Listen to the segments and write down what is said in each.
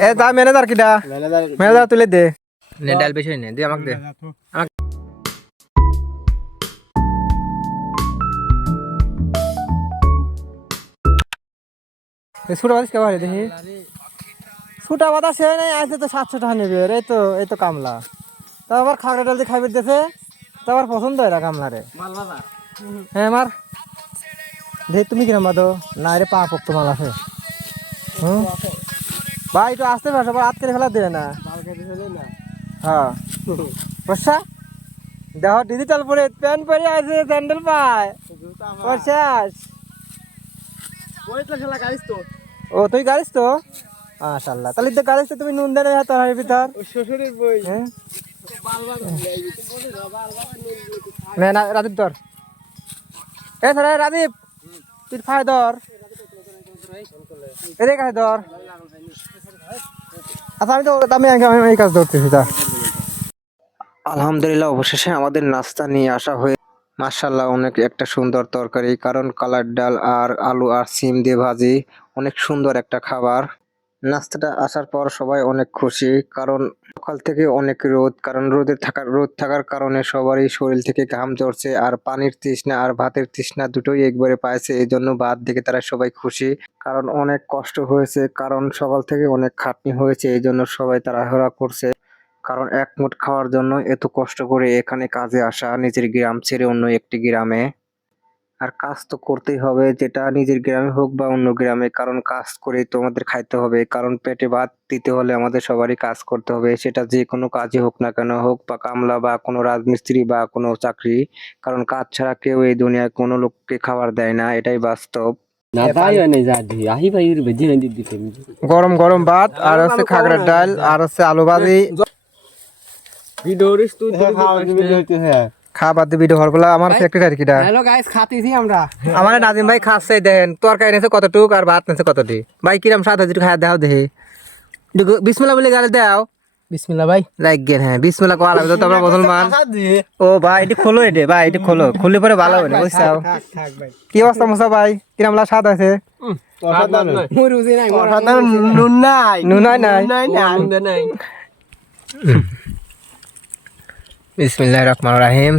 এ- দা manager কিডা। Manager তুলে দে। নে ডাল বেশি নে দে আমাকে দে। ছুটা বাতাস কে বাড়ি দেখি। ছুটা বাতাস সে নাই আছে তো সাতশো টাকা নেবে এই তো এই তো কামলা। তা আবার খাগড়া ডাল দিয়ে খাইবে দেছে তা আবার পছন্দ হয় না কামলা রে হ্যাঁ মার। দে তুমি কিরম বাদো না রে পা পোক্ত মাল আছে। হুম? ভাই একটু আসতে পারছ আবার আটকে ফেলা দেবে না। হ্যাঁ। বর্ষা দেখো ডিজিটাল পরে প্যান্ট পরে আছে স্যান্ডেল পায়। বর্ষাস ও তুই গাড়িস তো? মাশাল্লাহ তাহলে তো গাড়িস তো তুমি নুন দেনে তোর ভিতর। শ্বশুরের বই। হ্যাঁ? না না রাজীব ধর। এ স্যার রাজীব তুই ফায় ধর। এদের কাছে ধর। আচ্ছা আলহামদুলিল্লাহ, অবশেষে আমাদের নাস্তা নিয়ে আসা হয়ে মার্শাল্লাহ অনেক একটা সুন্দর তরকারি, কারণ কালার ডাল আর আলু আর সিম দিয়ে ভাজি, অনেক সুন্দর একটা খাবার। নাস্তাটা আসার পর সবাই অনেক খুশি, কারণ সকাল থেকে অনেক রোদ, কারণ রোদে থাকার রোদ থাকার কারণে সবারই শরীর থেকে ঘাম ঝরছে আর পানির তৃষ্ণা আর ভাতের তৃষ্ণা দুটোই একবারে পাইছে এই জন্য ভাত দেখে তারা সবাই খুশি। কারণ অনেক কষ্ট হয়েছে, কারণ সকাল থেকে অনেক খাটনি হয়েছে এই জন্য সবাই তাড়াহুড়া করছে। কারণ এক মুঠ খাওয়ার জন্য এত কষ্ট করে এখানে কাজে আসা, নিজের গ্রাম ছেড়ে অন্য একটি গ্রামে। আর কাজ তো করতেই হবে যেটা নিজের গ্রামে হোক বা অন্য গ্রামে কারণ কাজ করেই তোমাদের খাইতে হবে। কারণ পেটে ভাত দিতে হলে আমাদের সবারই কাজ করতে হবে সেটা যে কোনো কাজই হোক না কেন হোক বা কামলা বা কোনো রাজমিস্ত্রি বা কোনো চাকরি কারণ কাজ ছাড়া কেউ এই দুনিয়ায় কোনো লোককে খাবার দেয় না এটাই বাস্তব। হয় গরম গরম ভাত আর হচ্ছে খাগড়ার ডাল আর হচ্ছে আলু ভাজি। দিতে হ্যাঁ খাবার দিবি হরগুলা আমার সেক্রেটারি কিটা হ্যালো গাইস খাতেছি আমরা। আমার নাজিম ভাই খাচ্ছে দেখেন তরকারি এনেছে কতটুক আর ভাত এনেছে কতটি? ভাই কিরম স্বাদ হয়েছে খায় দেও দেখি। বিসমিল্লা বলে গেলে দেও। বিসমিল্লাহ ভাই। লাইক গেন হ্যাঁ বিসমিল্লা কোয়া লাগবে তো আমরা মুসলমান। ও ভাই এটি খোলো এটি ভাই এটি খোলো। খুললে পরে ভালো হবে বুঝছাও থাক কি অবস্থা মুসা ভাই? কিরম লা স্বাদ আছে? নুন নাই। নুন নাই নাই নাই। বিসমিল্লাহ রহমান রাহিম।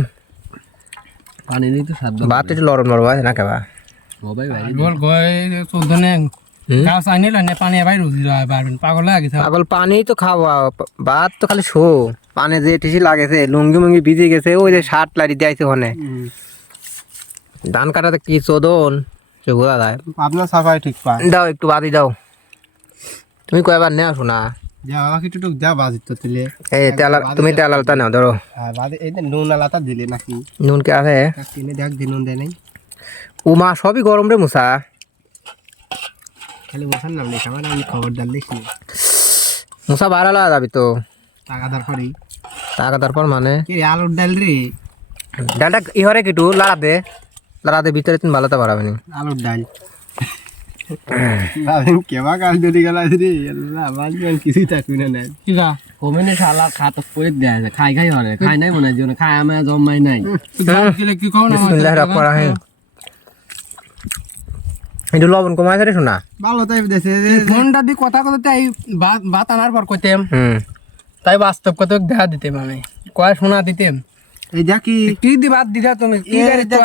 পানি দিই তো সাদ ভাত একটু লরম লরম আছে না কেবা? ভাই। ভাই বল গয় চোদ্দ নে। গাছ আনিল নে পানি এবার রুজি পারবেন পাগল লাগিছে পাগল পানি তো খাওয়া ভাত তো খালি শো। পানি যে টিসি লাগেছে লুঙ্গি মুঙ্গি ভিজে গেছে ওই যে শার্ট লাড়ি দিয়েছে ওখানে ধান কাটাতে কি চোদন? সে বোঝা যায় আপনার সাফাই ঠিক পায়। দাও একটু বাদি দাও। তুমি কয়বার নেও শোনা যা আমাকে একটু যা বাজিত তো তুলে। এই তেল তুমি তেল আলতা নাও ধরো। হ্যাঁ বাজে এই নুন আলাতা দিলে নাকি? নুন কে আছে? কিনে দেখ দিন নুন দেয় নাই। উমা সবই গরম রে মুসা। খালি নাম নেই আমার আমি খবর ডাল দেখি মুসা বাড়া লাগা যাবি তো। টাকা দরকারি টাকা মানে? কি রে, আলুর ডাল রে? ডালটা ইহরে কিটু লাড়া দে। লাড়া দে ভিতরে তুমি ভালো তো পারাবে নি। আলুর ডাল। ভাবেন কেবা কাজ ধরে গেল রে আল্লাহ বাজবেন কিছুই থাকবি না না কিরা কমেনে শালা খাত পড়ে দেয় খাই খাই হরে খাই নাই মনে হয় খাই জমাই নাই। দিলে কি কও না বিসমিল্লাহির রহমানির রহিম। একটু লবণ কমাই শোনা। ভালো তাই দেশে ফোনটা দি কথা কথা এই বাত বাত আনার পর কইতেম। তাই বাস্তব কত দেখা দিতেম আমি। কয় শোনা দিতেম। এই দেখি কি দি বাত দিতা তুমি? কি গাড়ি তো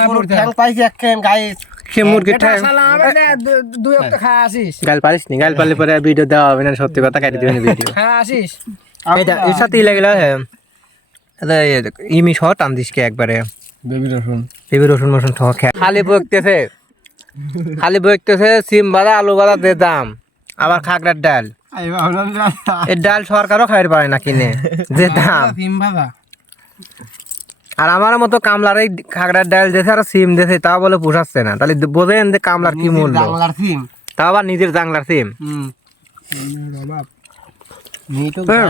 পাইছি গায়ে সে মুরগির ঠাই শালা আমার দে দুই একটা খায় আসিস। গাল পারিস নি গাল পারলে পরে ভিডিও দেওয়া হবে না সত্যি কথা কাটি দিবেন ভিডিও খায় আসিস। এটা এর সাথে ই হ্যাঁ। ইমি সহ টান দিস কে একবারে। বেবি রসুন। বেবি রসুন মসুন সহ খে খালি বকতেছে খালি বকতেছে সিম বাদা আলু বাদা দে দাম। আবার খাগড়ার ডাল। এই ডাল সরকারও খাইতে পারে না কিনে। যে দাম। সিম আর আমার মতো কামলার এই খাগড়ার ডাল দিয়েছে আর সিম দিয়েছে তাও বলে পোষাচ্ছে না। তাহলে বোঝেন যে কামলার কি মূল্য। বাংলার সিম। তাও আবার নিজের জাংলার সিম। হুম। নি তো হ্যাঁ।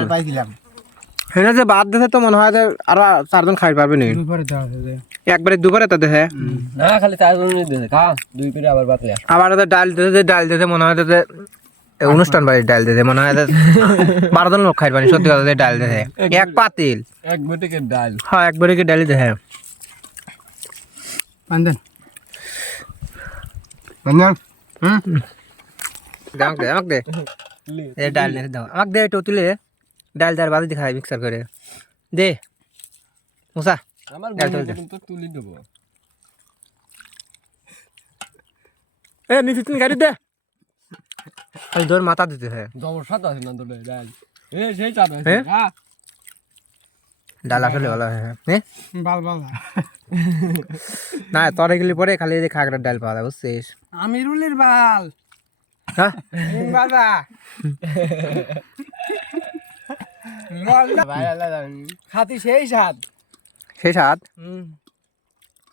সেটা যে বাদ দিয়েছে তো মনে হয় যে আরও চারজন খাইতে পারবে নি একবারে দুবারে তো দেখে না খালি চার জন দিতে খা দুই পেরে আবার বাতলে আবার ডাল দিতে যে ডাল দিতে মনে হয় যে অনুষ্ঠান বাড়ির ডাল দিতে মনে হয় বারো জন লোক পারি সত্যি কথা ডাল দিতে এক পাতিল। এক বটিকে ডাল। হ্যাঁ একবারে কি ডালি পান্দেন মানে আমাকে দে আমাকে দে। এ ডাল নে দাও। আমাকে দে একটু তুলে। ডাল ডাল বাদি দেখাই মিক্সার করে। দে। মুসা আমার তুলি দেবো। এ নিচে গাড়ি দে। খালি তোর মাথা দিতে হয়। জবর সাত আছে না ডাল এ সেই চাপ আছে। হ্যাঁ? ডাল আসলে ভালো হয় হ্যাঁ? বাল বাল না তরে গেলে পরে খালি এই খাগড়ার ডাল পাওয়া যায় বুঝছিস? আমিরুলের বাল। হ্যাঁ? বাবা। খাতি সেই স্বাদ। সেই সাত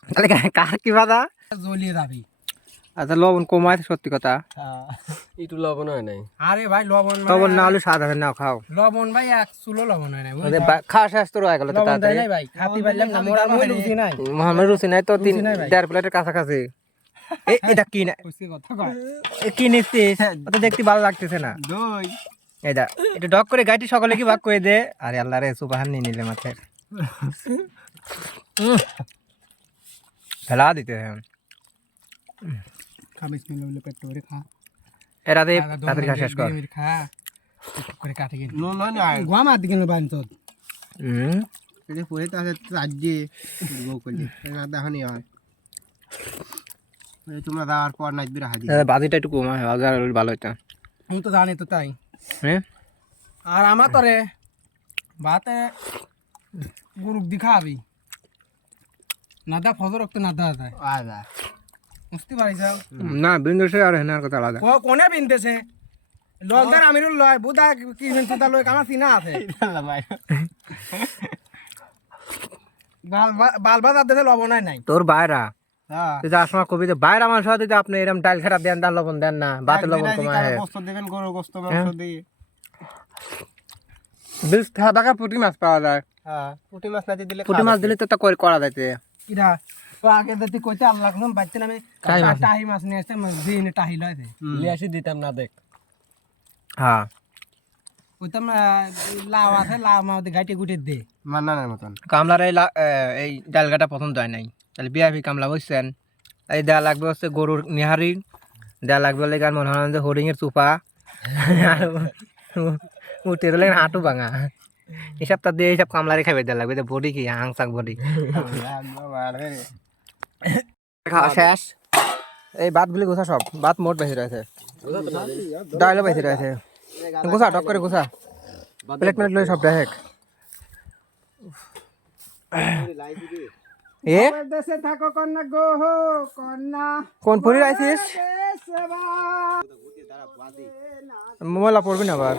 তাহলে কার কি বাদা জ্বলিয়ে যাবি আচ্ছা লবণ কমায় সত্যি কথা। হ্যাঁ একটু লবণ হয় নাই। আরে ভাই লবণ মানে- লবণ না হলে স্বাদ হবে না খাও। লবণ ভাই এক চুলো লবণ হয় না ওদের বা- খাওয়া শেষ তোর গেল তো তাড়াতাড়ি। নাই ভাই খাতি পারলাম না মোরা মই রুচি নাই। মোহাম্মদ রুচি নাই তো তিন নাই। দেড় প্লেটের কাছাকাছি। এ এটা কি না? কইছে কথা কয়। এ কি নিচ্ছিস? ওটা দেখতে ভালো লাগতেছে না। দই। এটা এটা ডক করে গাড়ি সকলে কি ভাগ করে দে? আরে আল্লাহ রে সুপাহান নিয়ে নিলে মাথায় ফেলা দিতে হয়। খা বিসমিল্লাহ বলে পেট করে খা। এরা দে আগা খা শেষ কর। খা। একটু করে কাটে গেল নুন হয় না গোয়া মার দিকে বান তো হুম? এটা পরে তো আছে রাজ্যে গো করলি না দেখানি হয় তোমরা দেওয়ার পর নাচবি রাখা দি বাজিটা একটু কমা হয় বাজার ভালো হতো আমি তো জানি তো তাই। হ্যাঁ আর আমার তরে ভাতে গুরুক দি খাবি। নাদা ফজর রক্ত নাদা যায় আদা বুঝতে পারিস না আর হেনার কথা আলাদা। ও কোনে আমিরুল লয় বুদা কি লয় আমার চিনা আছে। লবণাই নাই। তোর বাইরা? হ্যাঁ। যদি আপনি এরকম ডাল দেন ডাল লবণ দেন না লবণ কমায়। দেবেন গরু গোস্ত হ্যাঁ। মাংস দিয়ে। বেশ টাকা পুঁটি মাছ পাওয়া যায়। হ্যাঁ পুঁটি মাছ না দিলে পুঁটি মাছ দিলে তো তা করা কিরা? তো আগে যদি কইতে আল্লাহ কোন বাইতে নামে টাহি মাছ। নিয়ে আসতে দিন টাহি লয় লিয়াসি দিতাম না দেখ হ্যাঁ কইতাম না, লাউ আছে লাউ মাউতে গাইতে গুটে দে মান্নানের মতন কামলার এই লা- এই ডাল কাটা পছন্দ হয় নাই তাহলে বিয়াপি কামলা বুঝছেন এই দেয়া লাগবে হচ্ছে গরুর নিহারি দেয়া লাগবে লেগে আর মনে হয় যে হরিণের চুপা আর উঠে লেগে হাঁটু ভাঙা এসব তার দিয়ে এইসব কামলারে খাবে দেওয়া লাগবে বডি কি হাংসাং বডি খাওয়া শেষ। এই ভাতগুলি গোছা সব। ভাত মোট বেশি রয়েছে। ডাইলও বেশি রয়েছে। গোছা টক করে গোছা। প্লেট প্লেট লই সব দেখে এ দেশে থাকো কন্যা গো কন্যা কোন পরি আইছিস মোবাইল পড়বি না আবার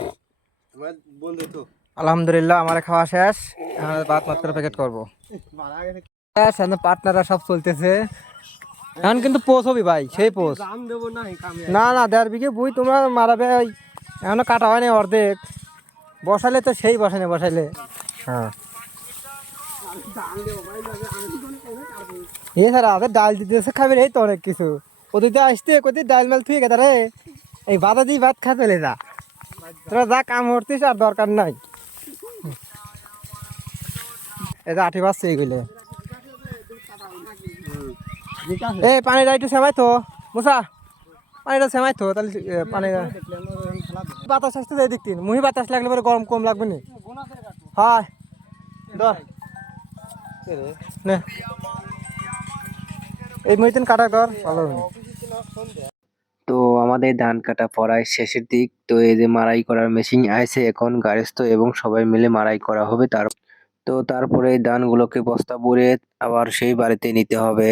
আলহামদুলিল্লাহ আমার খাওয়া শেষ। এখন ভাত মাত্র প্যাকেট করব পার্টনাররা সব চলতেছে। এখন কিন্তু পোষ হবি ভাই সেই পোষ না না না দেড় বিঘে বুই তোমরা মারাবে এখনও কাটা হয়নি অর্ধেক। বসালে তো সেই বসানে বসাইলে। হ্যাঁ। এ স্যার আদের ডাল দিতেছে খাবে এই তো অনেক কিছু। ওদিকে আসতে কোথায় ডাল মাল থুয়ে গেছে রে। এই বাদা দিয়ে ভাত খা চলে যা। তোরা যা কাম করতিস আর দরকার নাই। এই যে আঠি বাজছে এইগুলো। এই পানিটা একটু সেমাই তো পানিটা সেমাই তো তাহলে পানি বাতাস আসতে যাই মুহি বাতাস লাগলে পরে গরম কম লাগবে নি। নে। এই মুহিতেন কাটা ভালো তো আমাদের ধান কাটা পড়ায় শেষের দিক। তো এই যে মারাই করার মেশিন আইছে এখন গারেস্ত এবং সবাই মিলে মারাই করা হবে। তার তো তারপরে ধানগুলোকে বস্তা ভরে আবার সেই বাড়িতে নিতে হবে।